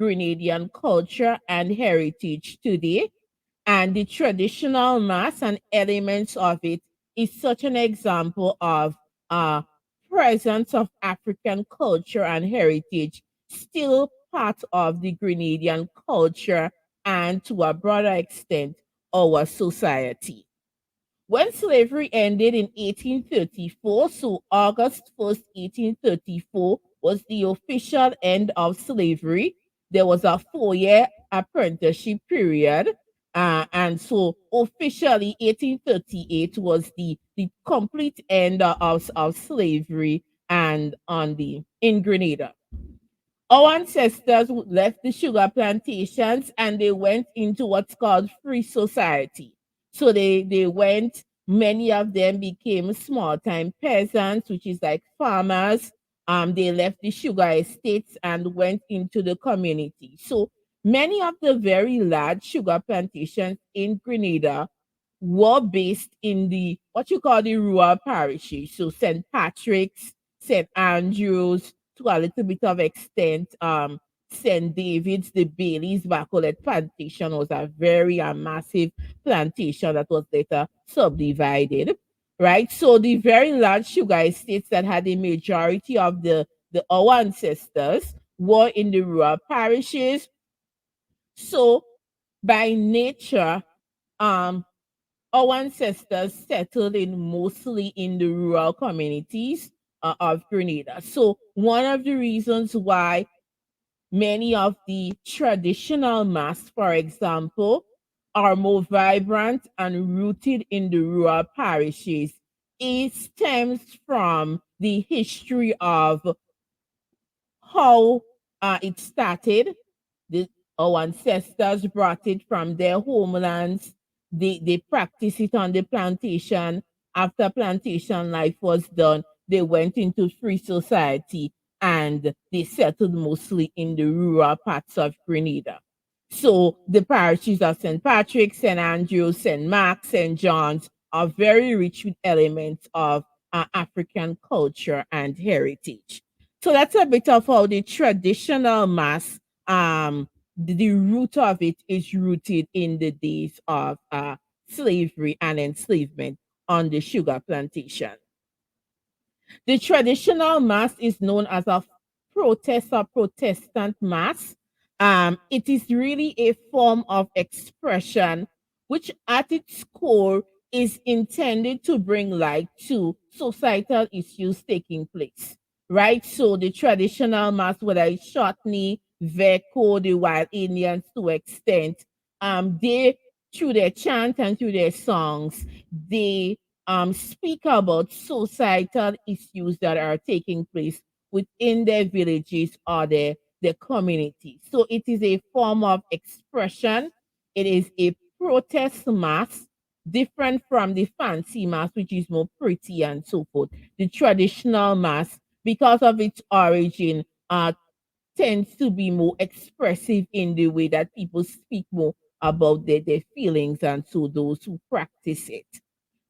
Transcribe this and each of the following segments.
Grenadian culture and heritage today. And the traditional mass and elements of it is such an example of uh, presence of African culture and heritage, still part of the Grenadian culture and to a broader extent, our society. When slavery ended in 1834, so August 1st, 1834, was the official end of slavery. There was a 4 year apprenticeship period. And so officially 1838 was the complete end of slavery and on the in Grenada. Our ancestors left the sugar plantations and they went into what's called free society. So they went, many of them became small time peasants, which is like farmers. They left the sugar estates and went into the community. So many of the very large sugar plantations in Grenada were based in the what you call the rural parishes. So St. Patrick's, St. Andrews, to a little bit of extent, St. David's, the Bailey's Bacolet plantation was a very massive plantation that was later subdivided. Right. So the very large sugar estates that had the majority of the our ancestors were in the rural parishes. So by nature, um, our ancestors settled in mostly in the rural communities of Grenada. So one of the reasons why many of the traditional masks, for example, are more vibrant and rooted in the rural parishes, it stems from the history of how it started. The, our ancestors brought it from their homelands. They practiced it on the plantation. After plantation life was done, they went into free society and they settled mostly in the rural parts of Grenada. So the parishes of St. Patrick, St. Andrew, St. Mark, St. John's are very rich with elements of African culture and heritage. So that's a bit of how the traditional mass, the root of it is rooted in the days of slavery and enslavement on the sugar plantation. The traditional mass is known as a protest or Protestant mass. It is really a form of expression which, at its core, is intended to bring light to societal issues taking place. Right? So, the traditional mass, whether it's Shortknee, Veco, the Wild Indians to extent, they, through their chant and through their songs, they speak about societal issues that are taking place within their villages or their communities. So it is a form of expression. It is a protest mass, different from the fancy mass, which is more pretty and so forth. The traditional mass, because of its origin, tends to be more expressive in the way that people speak more about their feelings and so those who practice it.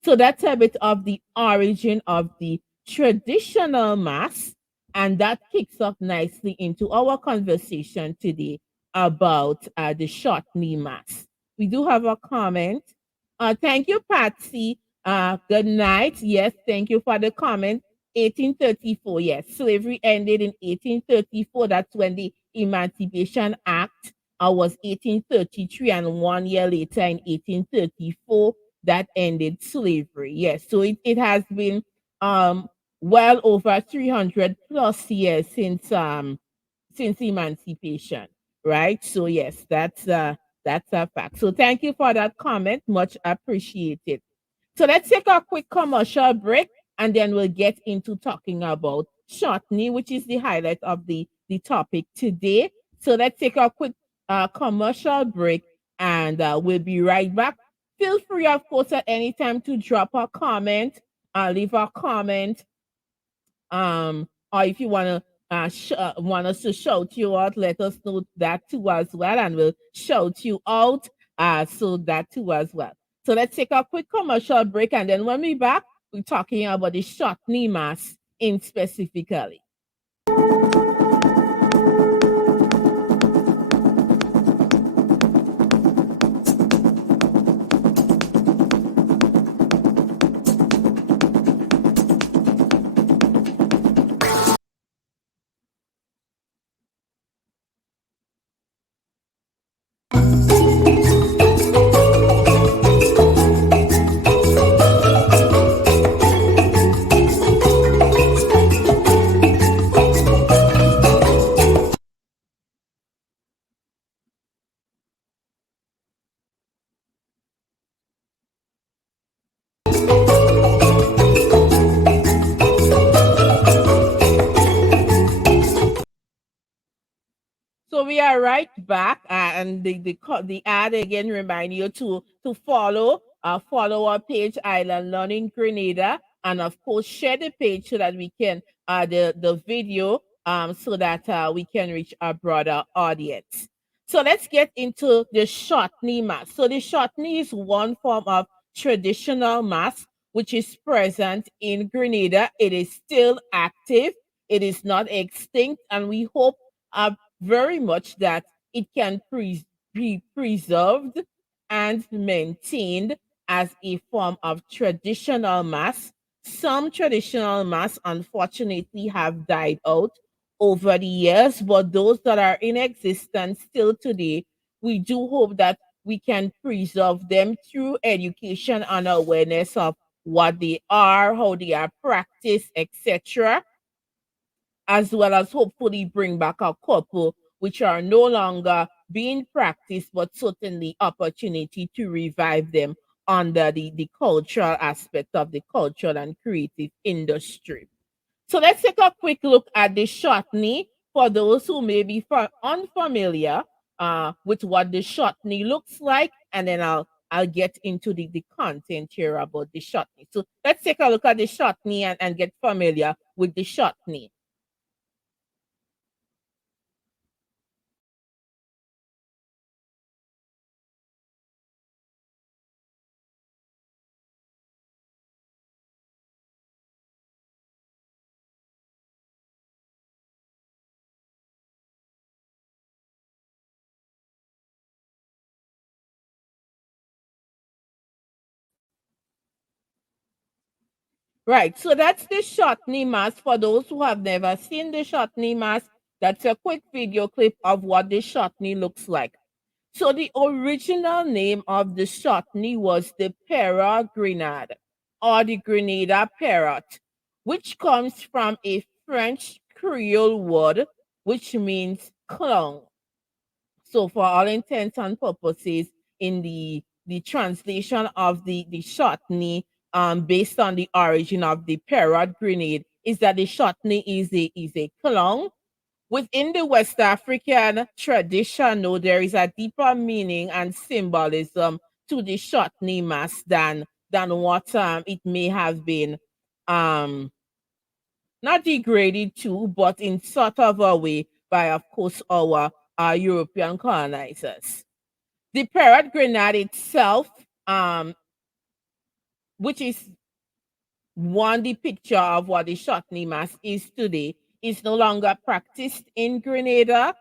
So that's a bit of the origin of the traditional mass, and that kicks off nicely into our conversation today about the short knee mass. We do have a comment. Thank you, Patsy. Good night. Yes, thank you for the comment. 1834, yes, slavery ended in 1834. That's when the Emancipation Act was 1833, and 1 year later in 1834 that ended slavery. Yes, so it has been um well over 300 plus years since emancipation, right? So yes, that's a fact. So thank you for that comment, much appreciated. So let's take a quick commercial break and then we'll get into talking about Shortknee, which is the highlight of the topic today. So let's take a quick commercial break and we'll be right back. Feel free, of course, at any time to drop a comment, leave a comment, or if you want us to shout you out, let us know that too as well, and we'll shout you out. So that too as well. So let's take a quick commercial break, and then when we back, we're talking about the short knee mass in specifically. we are right back, and the ad again remind you to follow our page Island Learning Grenada, and of course share the page so that we can the video so that we can reach a broader audience. So let's get into the Shortknee mask. So the Shortknee is one form of traditional mask which is present in Grenada. It is still active. It is not extinct, and we hope very much that it can be preserved and maintained as a form of traditional mass. Some traditional mass, unfortunately, have died out over the years, but those that are in existence still today, we do hope that we can preserve them through education and awareness of what they are, how they are practiced, etc., as well as hopefully bring back a couple which are no longer being practiced, but certainly opportunity to revive them under the cultural aspect of the cultural and creative industry. So let's take a quick look at the Shortknee for those who may be unfamiliar with what the Shortknee looks like, and then I'll get into the content here about the Shortknee. So let's take a look at the Shortknee and get familiar with the Shortknee. Right. So that's the Shortknee mask. For those who have never seen the Shortknee mask, that's a quick video clip of what the Shortknee looks like. So the original name of the Shortknee was the Parrot Grenade or the Grenada Parrot, which comes from a French Creole word which means clown. So for all intents and purposes, in the translation of the Shortknee, based on the origin of the parrot grenade, is that the Shortknee is a clown. Within the West African tradition, though, there is a deeper meaning and symbolism to the Shortknee mask than what it may have been um not degraded to, but in sort of a way by, of course, our European colonizers. The parrot grenade itself, which is one the picture of what the Shortknee mask is today, is no longer practiced in Grenada.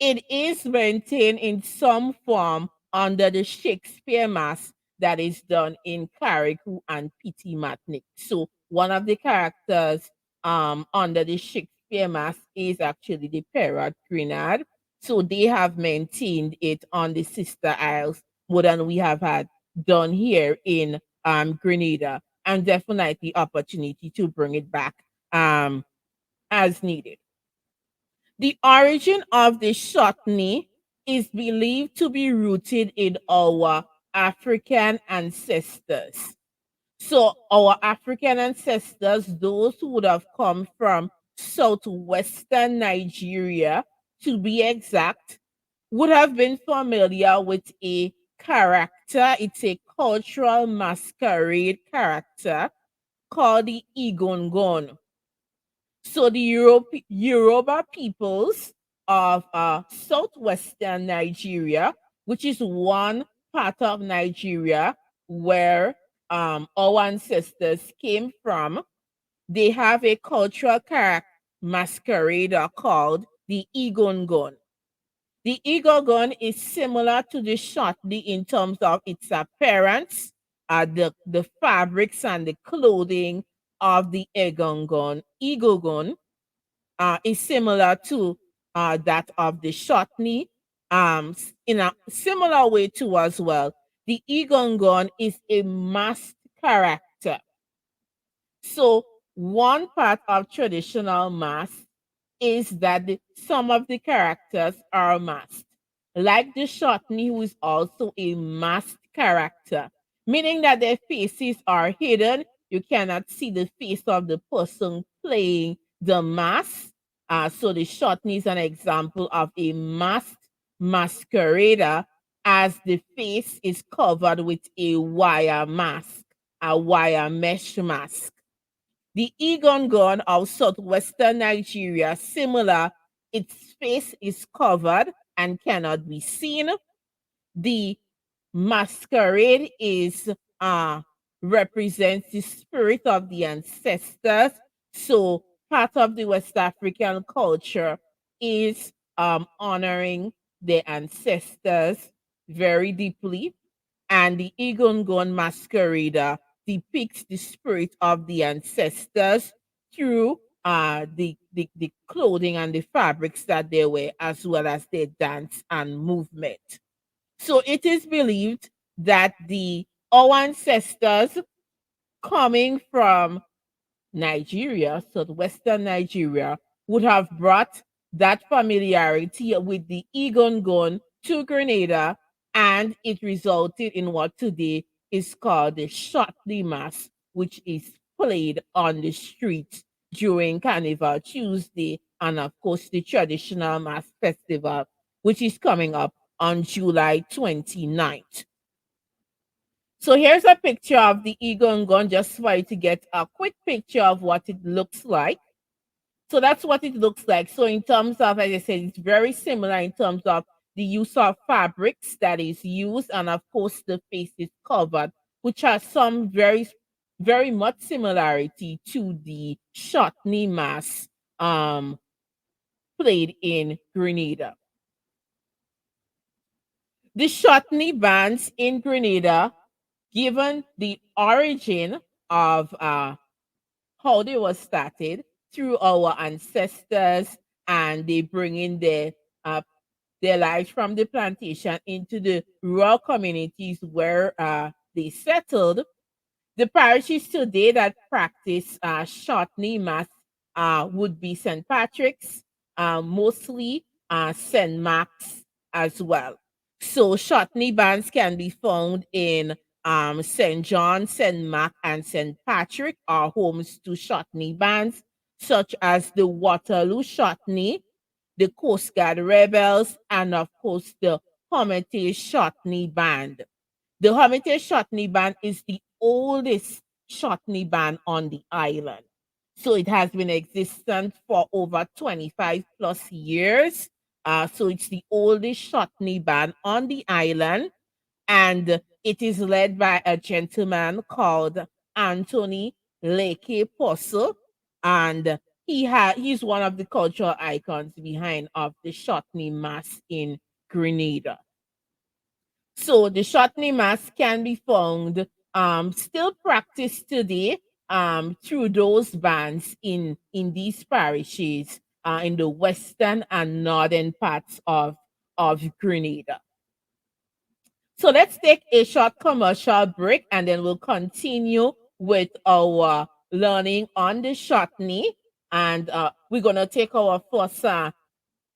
It is maintained in some form under the Shakespeare mask that is done in Carriacou and Petit Matnik. So one of the characters under the Shakespeare mask is actually the parrot Grenade. So they have maintained it on the sister isles more than we have had done here in Grenada, and definitely opportunity to bring it back as needed. The origin of the Shortknee is believed to be rooted in our African ancestors. So, our African ancestors, those who would have come from southwestern Nigeria, to be exact, would have been familiar with a character. It's a cultural masquerade character called the Igongon. So the Yoruba peoples of southwestern Nigeria, which is one part of Nigeria where our ancestors came from, they have a cultural masquerade called the Igongon. The Igongon is similar to the Shortknee in terms of its appearance, the fabrics and the clothing of the Igongon is similar to that of the Shortknee. In a similar way too as well, the Igongon is a masked character. So one part of traditional mask is that some of the characters are masked. Like the Shortknee, who is also a masked character, meaning that their faces are hidden. You cannot see the face of the person playing the mask. So the Shortknee is an example of a masked masquerader as the face is covered with a wire mask, a wire mesh mask. The Igongon of southwestern Nigeria, similar, its face is covered and cannot be seen. The masquerade is represents the spirit of the ancestors. So part of the West African culture is honoring the ancestors very deeply, and the Igongon masquerader depicts the spirit of the ancestors through the clothing and the fabrics that they wear, as well as their dance and movement. So it is believed that the our ancestors coming from Nigeria, southwestern Nigeria, would have brought that familiarity with the Igongon to Grenada, and it resulted in what today is called the Shortknee Mass, which is played on the streets during Carnival Tuesday, and of course the traditional Mass Festival, which is coming up on July 29th. So here's a picture of the Igongon, just for you to get a quick picture of what it looks like. So that's what it looks like. So in terms of, as I said, it's very similar in terms of the use of fabrics that is used, and of course the face is covered, which has some very much similarity to the Shortknee mass played in Grenada. The Shortknee bands in Grenada, given the origin of how they were started through our ancestors, and they bring in uh, their lives from the plantation into the rural communities where they settled. The parishes today that practice Shortknee Mass would be St. Patrick's, mostly St. Mark's as well. So Shortknee bands can be found in St. John, St. Mark, and St. Patrick are homes to Shortknee bands, such as the Waterloo Shortknee, the Coast Guard Rebels, and of course the Hermitage Shortknee Band. The Hermitage Shortknee Band is the oldest Shortknee band on the island. So it has been existent for over 25 plus years. So it's the oldest Shortknee band on the island, and it is led by a gentleman called Anthony Leke Posso, and he's one of the cultural icons behind of the Shortknee Mass in Grenada. So the Shortknee Mass can be found still practiced today through those bands in these parishes in the western and northern parts of Grenada. So let's take a short commercial break, and then we'll continue with our learning on the Shortknee. And we're going to take our first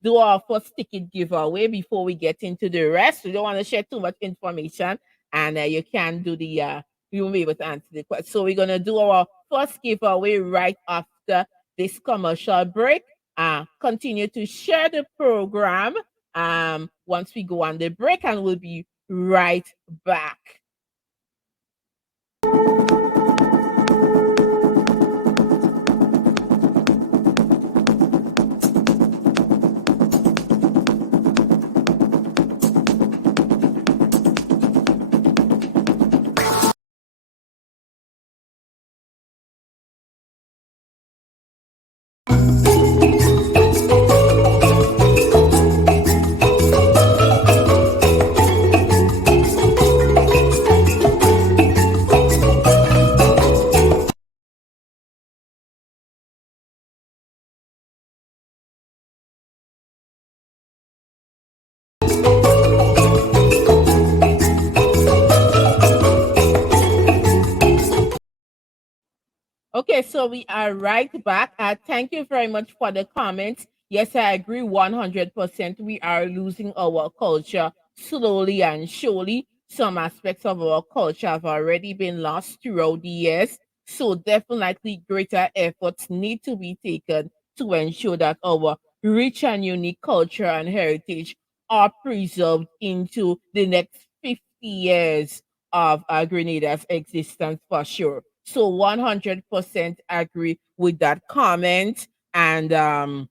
do our first ticket giveaway before we get into the rest. We don't want to share too much information, and you can do the you won't be able to answer the question. So we're gonna do our first giveaway right after this commercial break. Continue to share the program once we go on the break, and we'll be right back. Okay, so we are right back. Thank you very much for the comments. Yes, I agree 100%. We are losing our culture slowly and surely. Some aspects of our culture have already been lost throughout the years. So definitely greater efforts need to be taken to ensure that our rich and unique culture and heritage are preserved into the next 50 years of Grenada's existence for sure. So 100% agree with that comment. And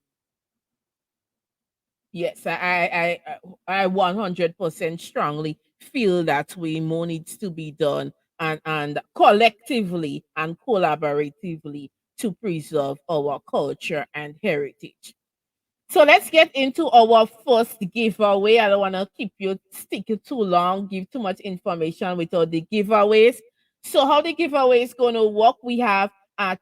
yes, I 100% strongly feel that we more needs to be done and collectively and collaboratively to preserve our culture and heritage. So let's get into our first giveaway. I don't want to keep you stick you too long, give too much information without the giveaways. So how the giveaway is going to work? We have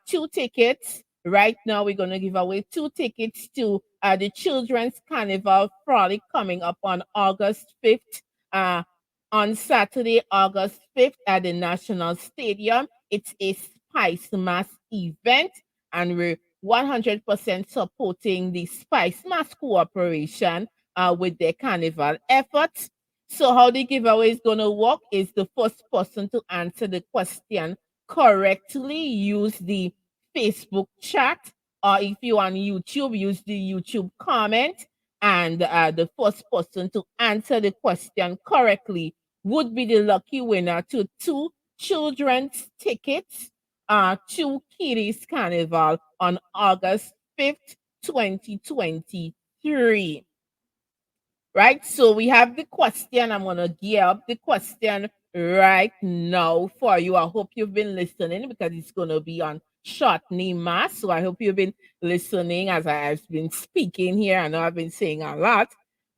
two tickets. Right now, we're going to give away two tickets to the Children's Carnival Frolic coming up on August 5th. Uh, on Saturday, August 5th at the National Stadium. It's a Spice Mass event, and we're 100% supporting the Spice Mass Cooperation with their carnival efforts. So, how the giveaway is going to work is the first person to answer the question correctly use the Facebook chat, or if you're on YouTube, use the YouTube comment. And the first person to answer the question correctly would be the lucky winner to two children's tickets to Kitty's Carnival on August 5th, 2023. Right? So we have the question. I'm going to gear up the question right now for you. I hope you've been listening because it's going to be on Shortknee Mass. So I hope you've been listening as I've been speaking here. I know I've been saying a lot,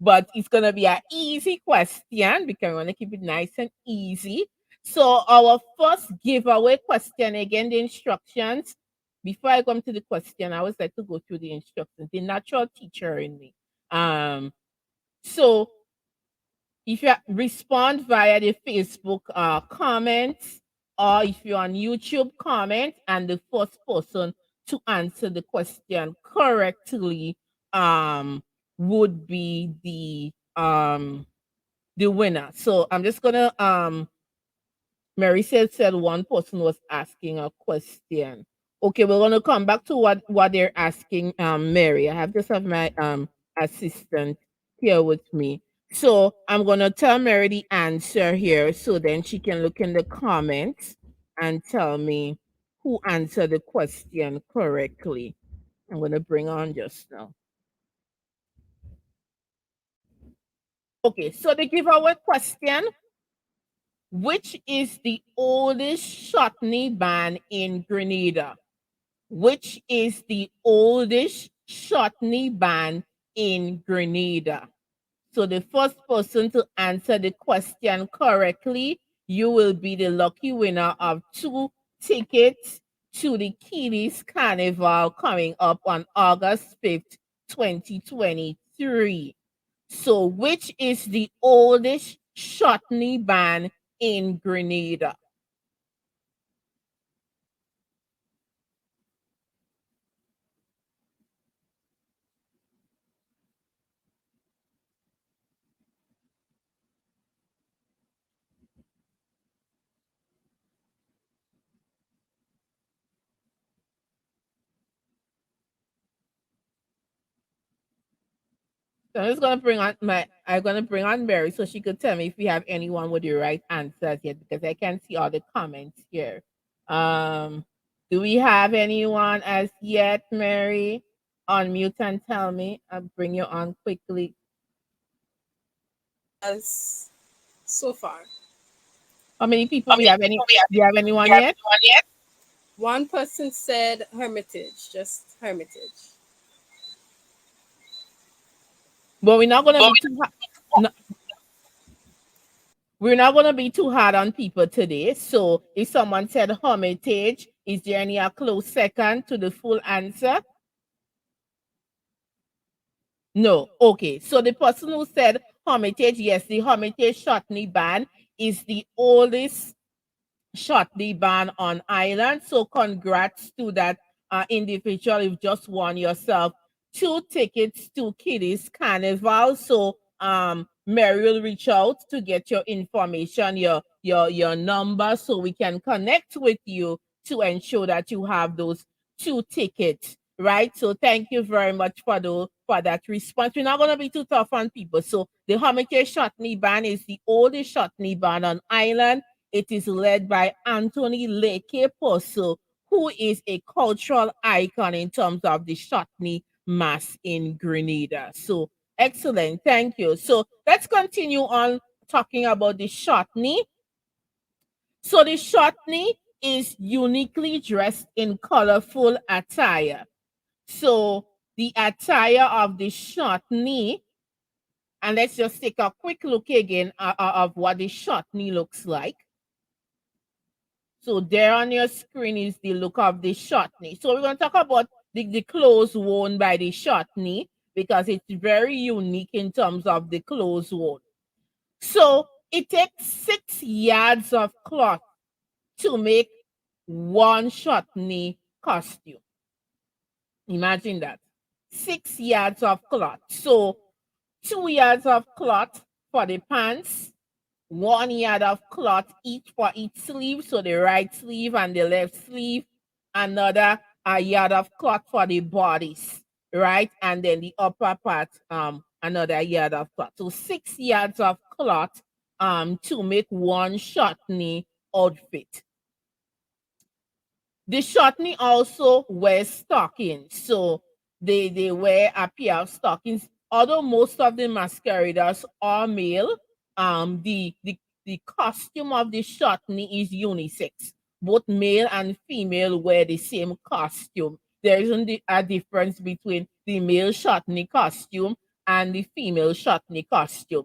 but it's going to be an easy question because I want to keep it nice and easy. So our first giveaway question, again, the instructions. Before I come to the question, I always like to go through the instructions. The natural teacher in me. So if you respond via the Facebook comments, or if you're on YouTube, comment, and the first person to answer the question correctly would be the winner. So I'm just gonna Mary said one person was asking a question. Okay, we're gonna come back to what they're asking, Mary. I have just have my assistant here with me. So I'm gonna tell Mary the answer here so then she can look in the comments and tell me who answered the question correctly. I'm gonna bring on just now. Okay, so the giveaway question: which is the oldest Shortknee band in Grenada? Which is the oldest Shortknee band in Grenada? So the first person to answer the question correctly, you will be the lucky winner of two tickets to the Kitties Carnival coming up on August 5th, 2023. So which is the oldest Shortknee band in Grenada? So I'm gonna bring on Mary so she could tell me if we have anyone with the right answers yet because I can see all the comments here. Um, do we have anyone as yet, Mary? Unmute and tell me. I'll bring you on quickly. As so far. How many people we have? Do you have anyone yet? One person said Hermitage, just Hermitage. But we're not gonna be too hard. No, we're not gonna be too hard on people today. So if someone said Hermitage, is there any a close second to the full answer? No. Okay. So the person who said Hermitage, yes, the Hermitage Shortknee band is the oldest Shortknee band on island. So congrats to that individual. You've just won yourself two tickets to Kitty's Carnival. So Mary will reach out to get your information, your number, so we can connect with you to ensure that you have those two tickets. right? So thank you very much for that response. We're not going to be too tough on people. So the Hamilton Shortknee Band is the oldest Shortknee band on island. It is led by Anthony Leke Poso, who is a cultural icon in terms of the Shortknee mass in Grenada. So excellent, thank you. So let's continue on talking about the Shortknee. So the Shortknee is uniquely dressed in colorful attire. So the attire of the Shortknee, and let's just take a quick look again of what the Shortknee looks like. So there on your screen is the look of the Shortknee. So we're going to talk about the clothes worn by the Shortknee because it's very unique in terms of the clothes worn. So it takes 6 yards of cloth to make one Shortknee costume. Imagine that. 6 yards of cloth. So 2 yards of cloth for the pants, 1 yard of cloth each for each sleeve. So the right sleeve and the left sleeve, another a yard of cloth for the bodies, right? And then the upper part, another yard of cloth. So 6 yards of cloth to make one Shortknee outfit. The Shortknee also wear stockings. So they wear a pair of stockings. Although most of the masqueraders are male, the costume of the Shortknee is unisex. Both male and female wear the same costume. There isn't a difference between the male Shortknee costume and the female Shortknee costume.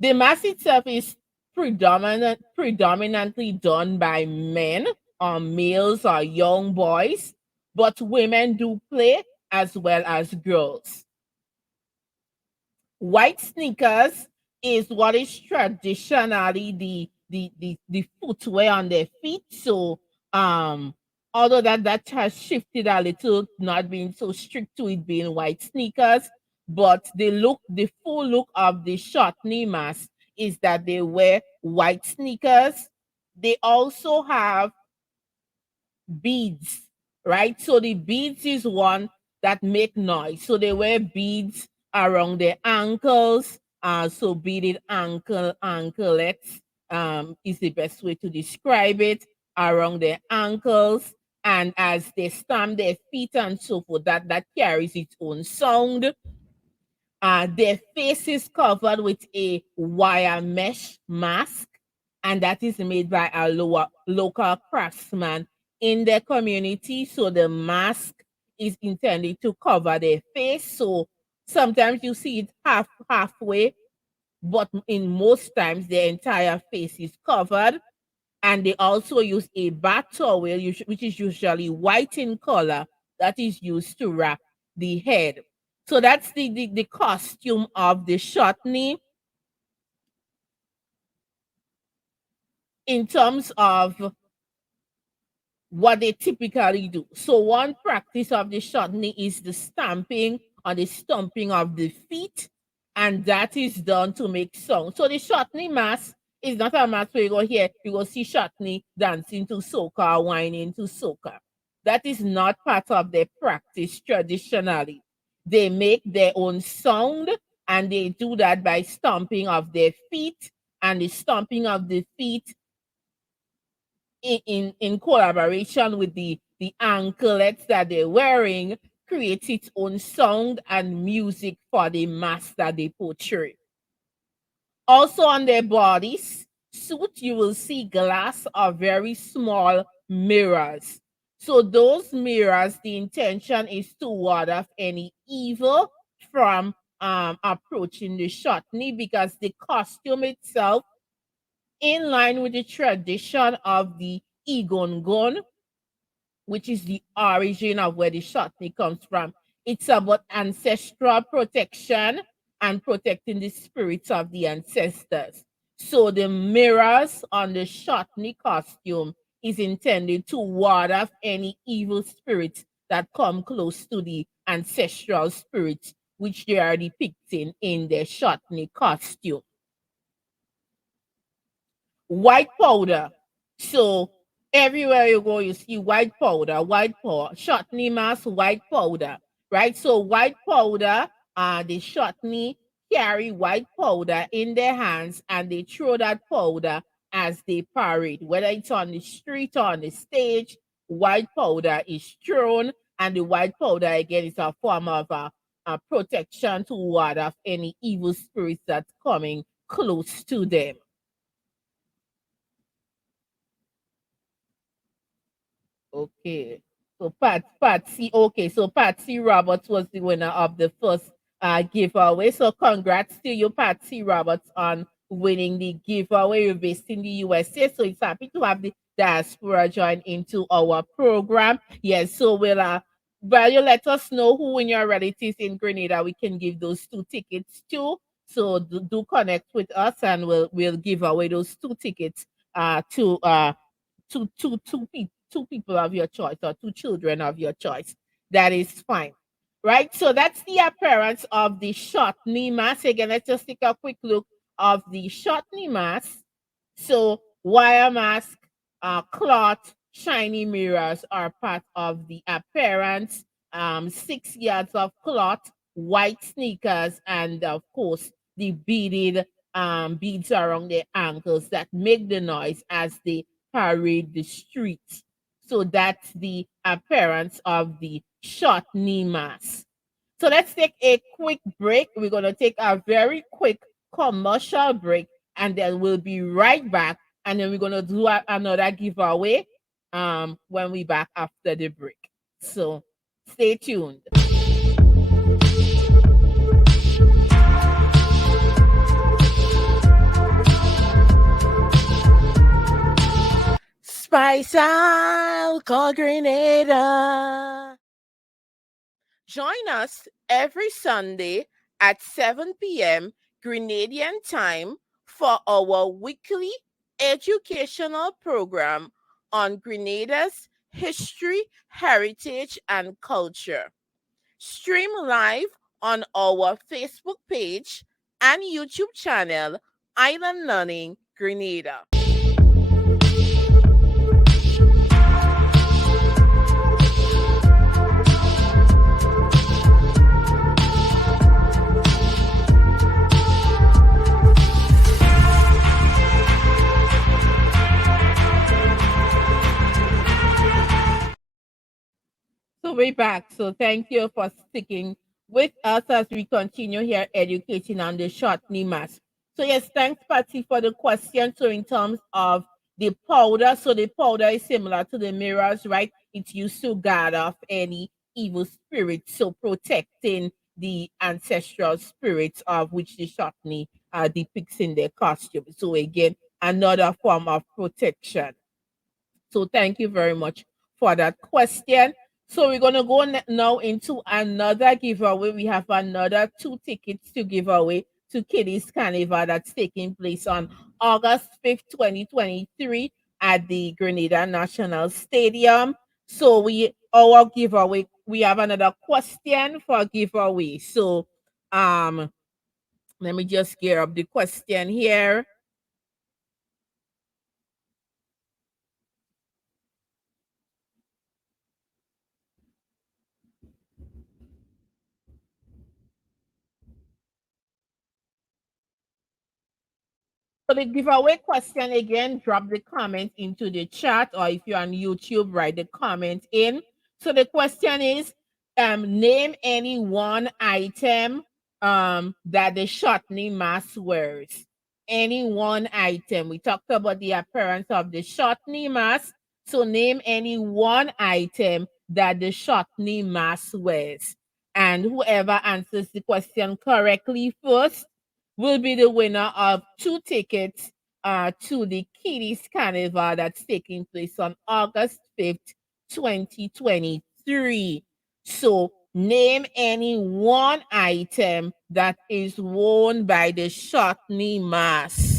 The mass itself is predominantly done by men or males or young boys, but women do play as well as girls. White sneakers is what is traditionally the footwear on their feet. So although that has shifted a little, not being so strict to it being white sneakers, but the full look of the Shortknee mask is that they wear white sneakers. They also have beads, right? So the beads is one that make noise. So they wear beads around their ankles. So beaded anklets is the best way to describe it, around their ankles. And as they stamp their feet and so forth, that carries its own sound. Their face is covered with a wire mesh mask, and that is made by a local craftsman in their community. So the mask is intended to cover their face. So sometimes you see it halfway, but in most times the entire face is covered. And they also use a bath towel, which is usually white in color, that is used to wrap the head. So that's the costume of the Shortknee. In terms of what they typically do. So one practice of the Shortknee is the stamping or the stomping of the feet, and that is done to make sound. So the Shortknee mass is not a mass where you go here, you go see Shortknee dancing to soca, whining to soca. That is not part of their practice traditionally. They make their own sound, and they do that by stomping of their feet, and the stomping of the feet in collaboration with the anklets that they're wearing creates its own sound and music for the mass that they portray. Also on their bodies, suit, you will see glass or very small mirrors. So those mirrors, the intention is to ward off any evil from approaching the Shortknee because the costume itself, in line with the tradition of the Igongon, which is the origin of where the Shortknee comes from. It's about ancestral protection and protecting the spirits of the ancestors. So the mirrors on the Shortknee costume is intended to ward off any evil spirits that come close to the ancestral spirits, which they are depicting in their Shortknee costume. White powder. So Everywhere you go, you see white powder, Shortknee mask, white powder, right? So white powder, the Shortknee carry white powder in their hands and they throw that powder as they parade, whether it's on the street or on the stage. White powder is thrown, and the white powder again is a form of a protection to ward off any evil spirits that's coming close to them. Okay. So Patsy, okay, so Patsy Roberts was the winner of the first giveaway. So congrats to you, Patsy Roberts, on winning the giveaway. You're based in the USA. So it's happy to have the diaspora join into our program. Yes, so well, you let us know who in your relatives in Grenada we can give those 2 tickets to. So do connect with us and we'll give away those 2 tickets to two people of your choice or 2 children of your choice. That is fine. Right? So that's the appearance of the Shortknee mask. Again, let's just take a quick look of the Shortknee mask. So wire mask, cloth, shiny mirrors are part of the appearance. 6 yards of cloth, white sneakers, and of course the beaded beads around their ankles that make the noise as they parade the streets. So that's the appearance of the Shortknee mask. So let's take a quick break. We're going to take a very quick commercial break and then we'll be right back. And then we're going to do another giveaway when we back after the break. So stay tuned. Spice Alcohol Grenada. Join us every Sunday at 7 p.m. Grenadian time for our weekly educational program on Grenada's history, heritage, and culture. Stream live on our Facebook page and YouTube channel, Island Learning Grenada. So we're back. So thank you for sticking with us as we continue here educating on the Shortknee mask. So yes, thanks Patty for the question. So in terms of the powder, so the powder is similar to the mirrors, right? It's used to guard off any evil spirits, so protecting the ancestral spirits of which the Shortknee depicts in their costume. So again, another form of protection. So thank you very much for that question. So we're going to go now into another giveaway. We have another 2 tickets to give away to Kiddies Carnival that's taking place on August 5th, 2023 at the Grenada National Stadium. So our giveaway, we have another question for giveaway. So let me just gear up the question here. So the giveaway question again, drop the comment into the chat, or if you're on YouTube, write the comment in. So the question is, name any one item that the Shortknee mask wears. Any one item. We talked about the appearance of the Shortknee mask. So name any one item that the Shortknee mask wears. And whoever answers the question correctly first will be the winner of 2 tickets to the Kiddies Carnival that's taking place on August 5th, 2023. So, name any one item that is worn by the Shortknee mask.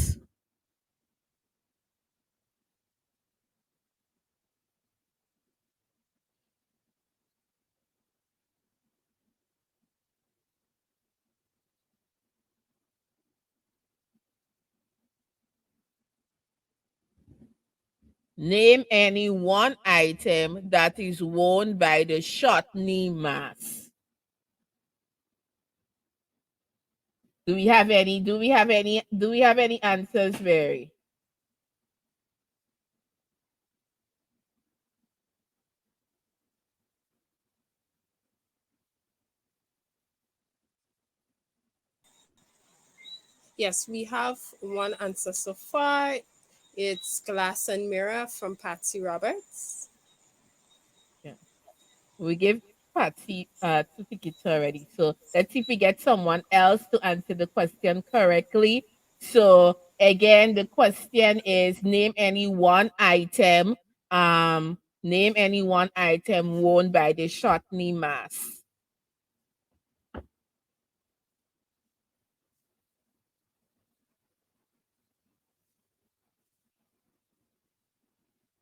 Name any one item that is worn by the Shortknee mass. Do we have any? Do we have any? Do we have any answers, Mary? Yes, we have one answer so far. It's Glass and Mirror from Patsy Roberts. Yeah. We gave Patsy two tickets already. So let's see if we get someone else to answer the question correctly. So again, the question is name any one item worn by the Shortknee mass.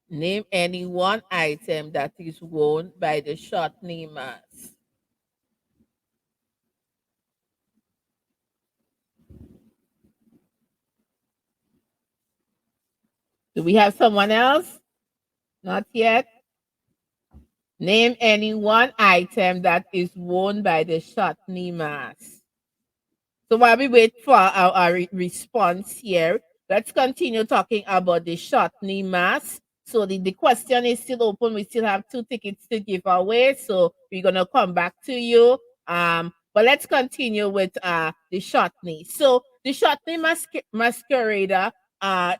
Name any one item that is worn by the Shortknee mass. Do we have someone else? Not yet. Name any one item that is worn by the Shortknee mass. So while we wait for our response here, let's continue talking about the Shortknee mass. So the question is still open. We still have two tickets to give away. So we're gonna come back to you. But let's continue with the Shortknee. So the Shortknee masquerader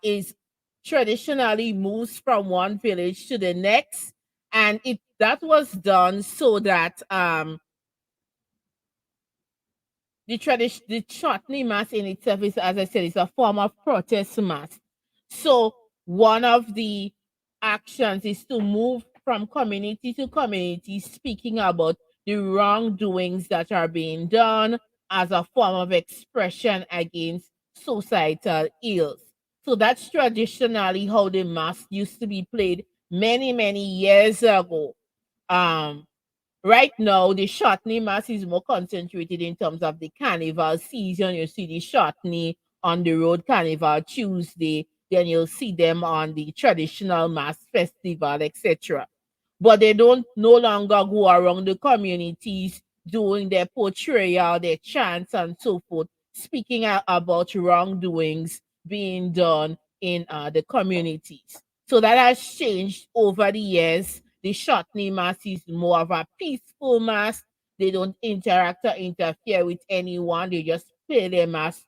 is traditionally moves from one village to the next, and it that was done so that the chutney mass in itself is, as I said, it's a form of protest mass. So one of the actions is to move from community to community, speaking about the wrongdoings that are being done as a form of expression against societal ills. So that's traditionally how the mass used to be played many, many years ago. Um, Right now, the Shortknee mass is more concentrated in terms of the carnival season. You see the Shortknee on the road carnival Tuesday, then you'll see them on the traditional mass festival, etc. But they don't no longer go around the communities doing their portrayal, their chants, and so forth, speaking about wrongdoings being done in the communities. So that has changed over the years. The Shortknee mass is more of a peaceful mass. They don't interact or interfere with anyone. They just play their mass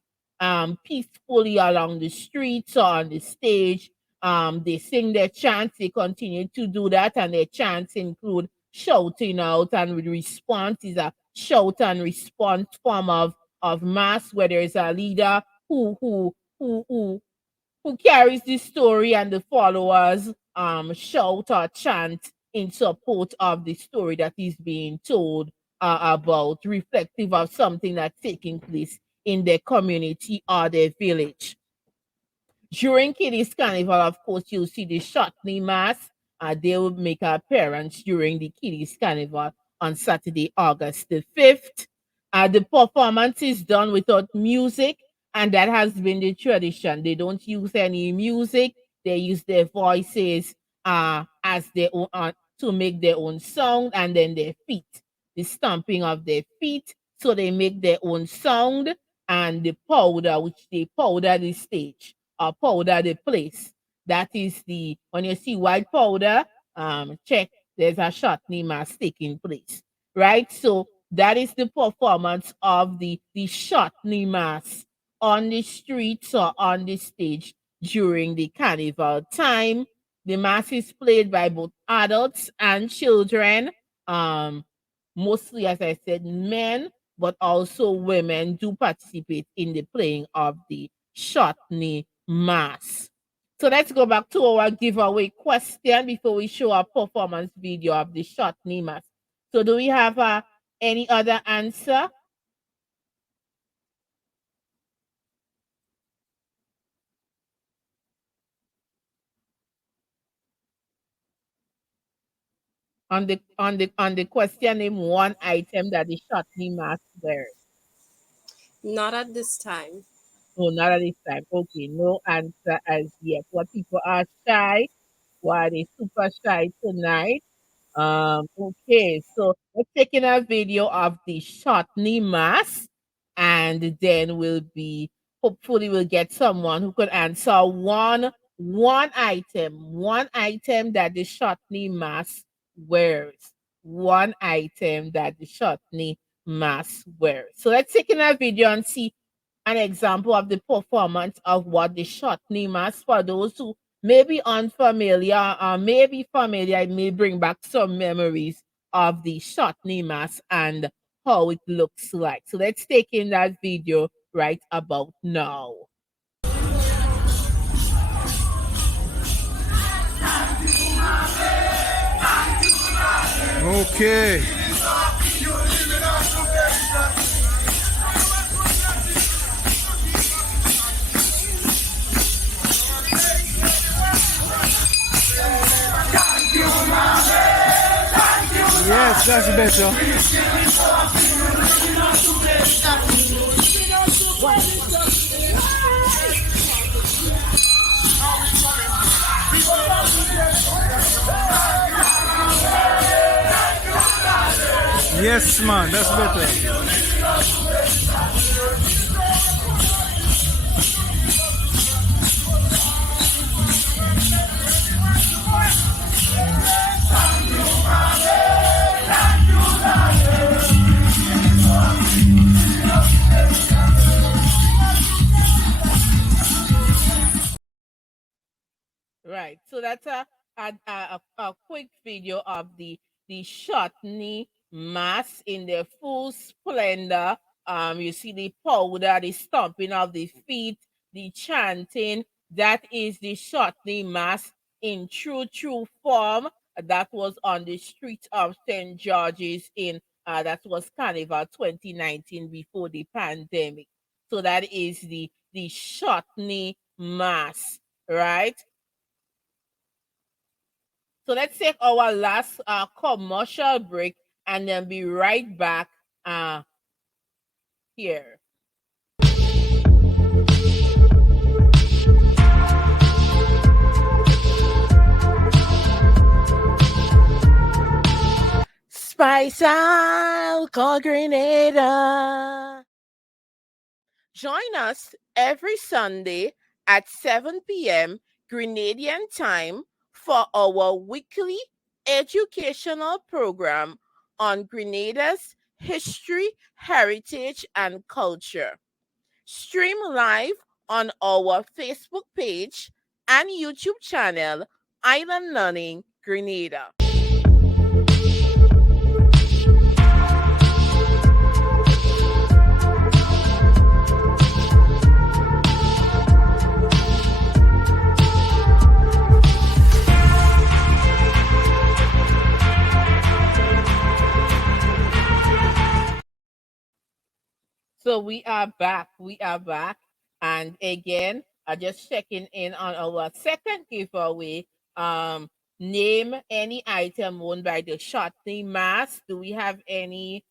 peacefully along the streets or on the stage. They sing their chants. They continue to do that, and their chants include shouting out, and with response is a shout and response form of mass where there is a leader who who who carries the story, and the followers shout or chant in support of the story that is being told about, reflective of something that's taking place in their community or their village. During Kiddies Carnival, of course, you'll see the Shortknee Mass. They will make an appearance during the Kiddies Carnival on Saturday, August the 5th. The performance is done without music, and that has been the tradition. They don't use any music. They use their voices as their own to make their own sound, and then their feet, the stamping of their feet, so they make their own sound, and the powder, which they powder the stage or powder the place. That is the when you see white powder, check there's a Shortknee mass taking place, right? So that is the performance of the Shortknee mass on the streets or on the stage during the carnival time. The mass is played by both adults and children. Um, Mostly, as I said, men, but also women do participate in the playing of the Shortknee mass. So let's go back to our giveaway question before we show our performance video of the Shortknee mass. So do we have any other answer on the question? Name one item that the Shortknee mass wears. Not at this time. No, not at this time. Okay, no answer as yet. What people are shy. Why they super shy tonight? Okay, so let's take in a video of the Shortknee mask, and then hopefully we'll get someone who could answer one item that the Shortknee mask wears. One item that the Shortknee mask wears. So let's take in a video and see an example of the performance of what the Shortknee mask, for those who may be unfamiliar or may be familiar, it may bring back some memories of the Shortknee mask and how it looks like. So let's take in that video right about now. Okay. Yes, that's better. Yes, man, that's better. Right. So that's a quick video of the Shortknee mass in their full splendor. You see the powder, the stomping of the feet, the chanting. That is the Shortknee mass in true form. That was on the street of St. George's in that was Carnival 2019 before the pandemic. So that is the Shortknee mass, right? So let's take our last commercial break and then be right back uh, here. Spice out, call Grenada. Join us every Sunday at 7 p.m. Grenadian time for our weekly educational program on Grenada's history, heritage, and culture. Stream live on our Facebook page and YouTube channel, Island Learning Grenada. So we are back. We are back. And again, just checking in on our second giveaway. Um, Name any item owned by the Shortknee mask. Do we have any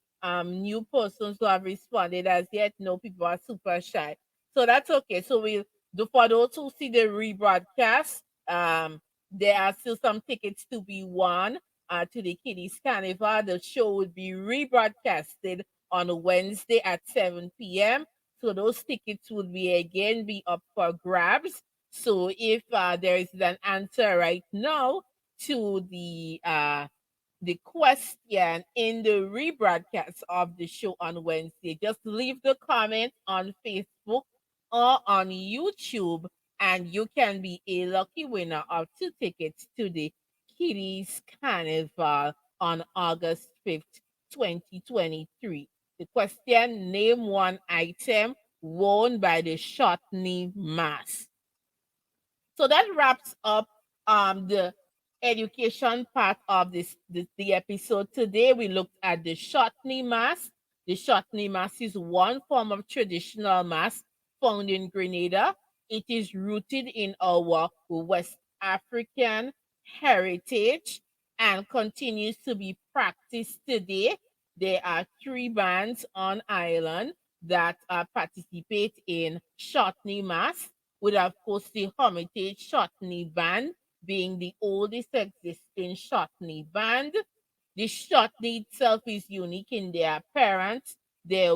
new persons who have responded as yet? No, people are super shy. So that's okay. So we'll do, for those who see the rebroadcast, there are still some tickets to be won to the Kiddies Carnival. The show will be rebroadcasted on Wednesday at 7 p.m. So those tickets will be up for grabs. So if there is an answer right now to the question in the rebroadcast of the show on Wednesday, just leave the comment on Facebook or on YouTube, and you can be a lucky winner of 2 tickets to the Kiddies Carnival on August 5th, 2023. The question: name one item worn by the Shortknee mask. So that wraps up the education part of the episode. Today we looked at the Shortknee mask. The Shortknee mask is one form of traditional mask found in Grenada. It is rooted in our West African heritage and continues to be practiced today. There are 3 bands on island that participate in Shortknee mask with, of course, the Hermitage Shortknee Band being the oldest existing Shortknee band. The Shortknee itself is unique in their appearance, their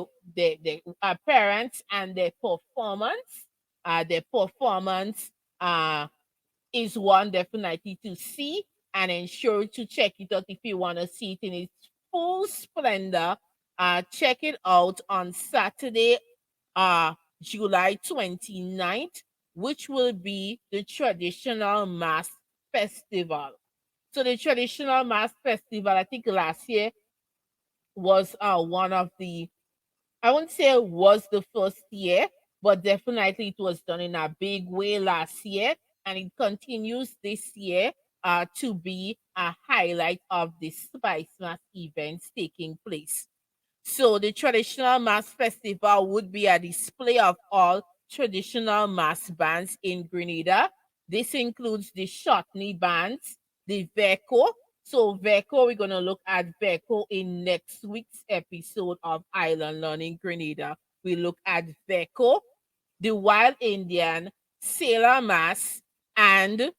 appearance and their performance. Their performance uh, is one definitely to see and ensure to check it out if you want to see it in its full splendor. Check it out on Saturday, uh, July 29th, which will be the traditional mass festival. So the traditional mass festival, I think last year was one of the, I wouldn't say it was the first year, but definitely it was done in a big way last year, and it continues this year to be a highlight of the Spice Mass events taking place. So the traditional mass festival would be a display of all traditional mass bands in Grenada. This includes the Shortknee bands, the Veco. So Veco, we're gonna look at Veco in next week's episode of Island Learning Grenada. We look at Veco, the Wild Indian, Sailor Mass, and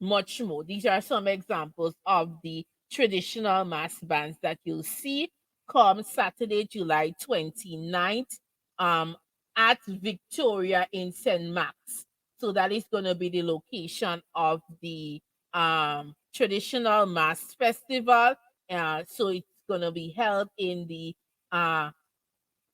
much more. These are some examples of the traditional mass bands that you'll see come Saturday, July 29th, um, at Victoria in St. Max. So that is going to be the location of the traditional mass festival. So it's going to be held in the uh,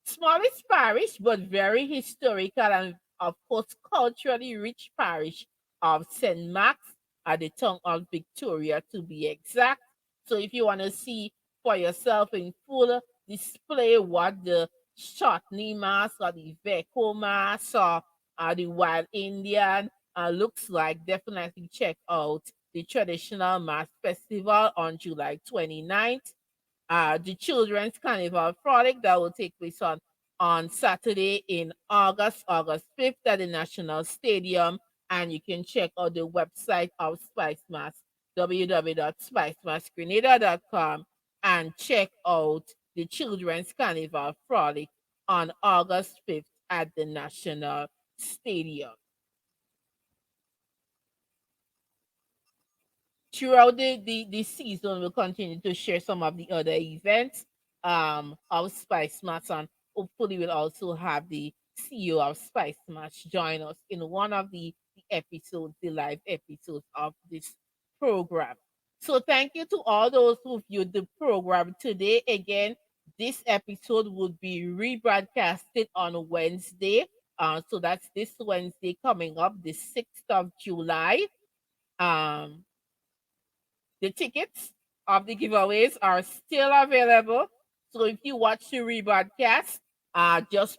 smallest parish, but very historical and, of course, culturally rich parish of St. Max at the town of Victoria, to be exact. So, if you want to see for yourself in full display what the Shortknee Mass or the Veco Mass or the Wild Indian looks like, definitely check out the traditional Mass Festival on July 29th. The Children's Carnival Frolic that will take place on Saturday in August 5th at the National Stadium. And you can check out the website of Spice Mass, www.spicemassgrenada.com, and check out the Children's Carnival Frolic on August 5th at the National Stadium. Throughout the season, we'll continue to share some of the other events of Spice Match, and hopefully we'll also have the CEO of Spice Match join us in one of the episodes, the live episodes of this program. So thank you to all those who viewed the program today. Again, this episode would be rebroadcasted on Wednesday. So that's this Wednesday coming up, the 6th of July. Um, the tickets of the giveaways are still available. So if you watch the rebroadcast, just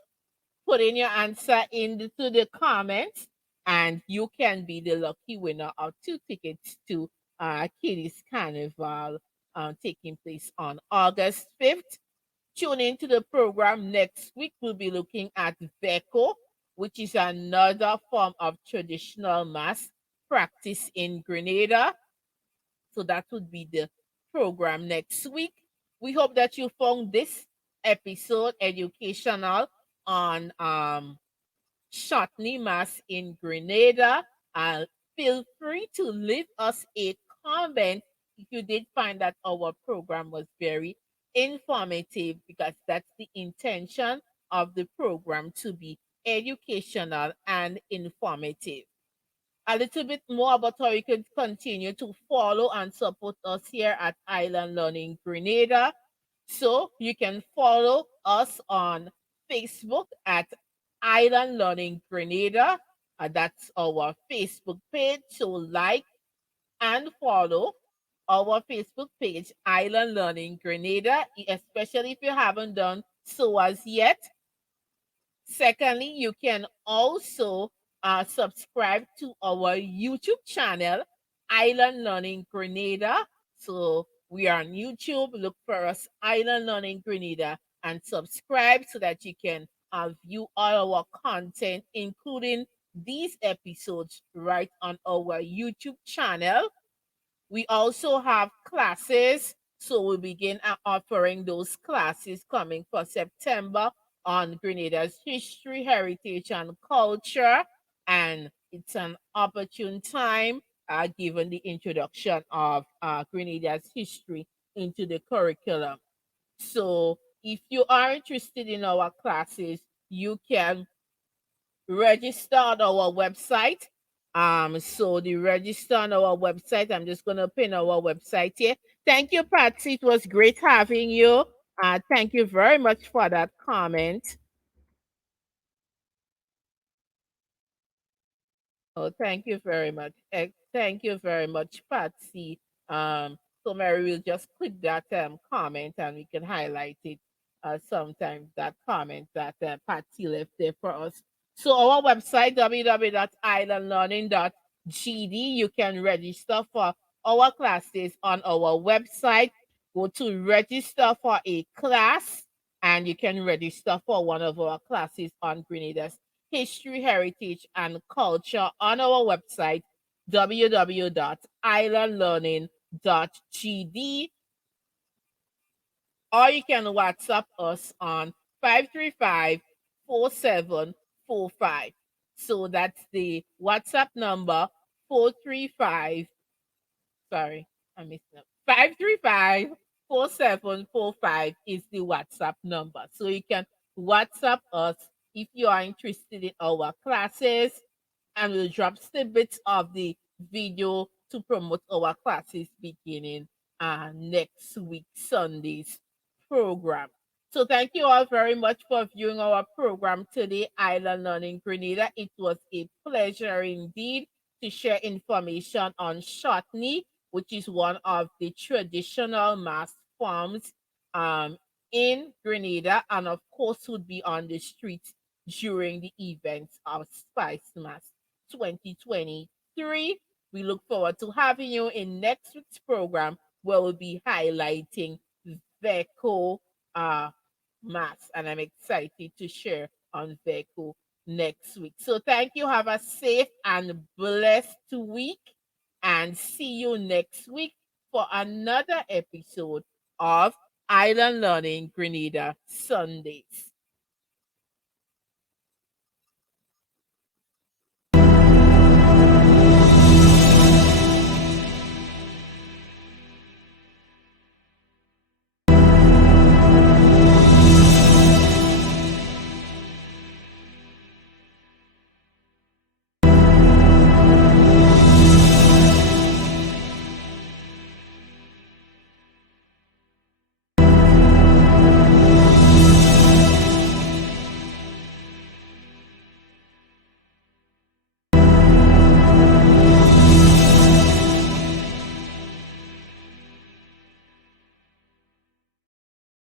put in your answer into the comments, and you can be the lucky winner of 2 tickets to Kitty's Carnival taking place on August 5th. Tune into the program next week. We'll be looking at Veco, which is another form of traditional mass practice in Grenada. So that would be the program next week. We hope that you found this episode educational on Shortknee Mass in Grenada. Feel free to leave us a comment if you did find that our program was very informative, because that's the intention of the program, to be educational and informative. A little bit more about how you can continue to follow and support us here at Island Learning Grenada. So you can follow us on Facebook at Island Learning Grenada. That's our Facebook page. So like and follow our Facebook page, Island Learning Grenada, especially if you haven't done so as yet. Secondly, you can also subscribe to our YouTube channel, Island Learning Grenada. So we are on YouTube. Look for us, Island Learning Grenada, and subscribe so that you can view all our content, including these episodes, right on our YouTube channel. We also have classes, so we begin offering those classes coming for September on Grenada's history, heritage, and culture. And it's an opportune time given the introduction of Grenada's history into the curriculum. So if you are interested in our classes, you can register on our website. So the register on our website, I'm just gonna pin our website here. Thank you, Patsy. It was great having you. Thank you very much for that comment. Oh, thank you very much. Thank you very much, Patsy. So Mary will just click that comment and we can highlight it sometimes, that comment that Patsy left there for us. So our website, www.islandlearning.gd, you can register for our classes on our website. Go to register for a class and you can register for one of our classes on Grenada's history, heritage, and culture on our website, www.islandlearning.gd, or you can WhatsApp us on 535-4745. So that's the WhatsApp number, 435, sorry, I missed it. 535-4745 is the WhatsApp number. So you can WhatsApp us if you are interested in our classes, and we'll drop snippets of the video to promote our classes beginning next week, Sunday's program. So thank you all very much for viewing our program today, Island Learning Grenada. It was a pleasure indeed to share information on Shortknee, which is one of the traditional mass forms um, in Grenada, and of course would be on the streets during the events of Spicemas 2023. We look forward to having you in next week's program, where we'll be highlighting VECO mass, and I'm excited to share on VECO next week. So thank you. Have a safe and blessed week, and see you next week for another episode of Island Learning Grenada Sundays.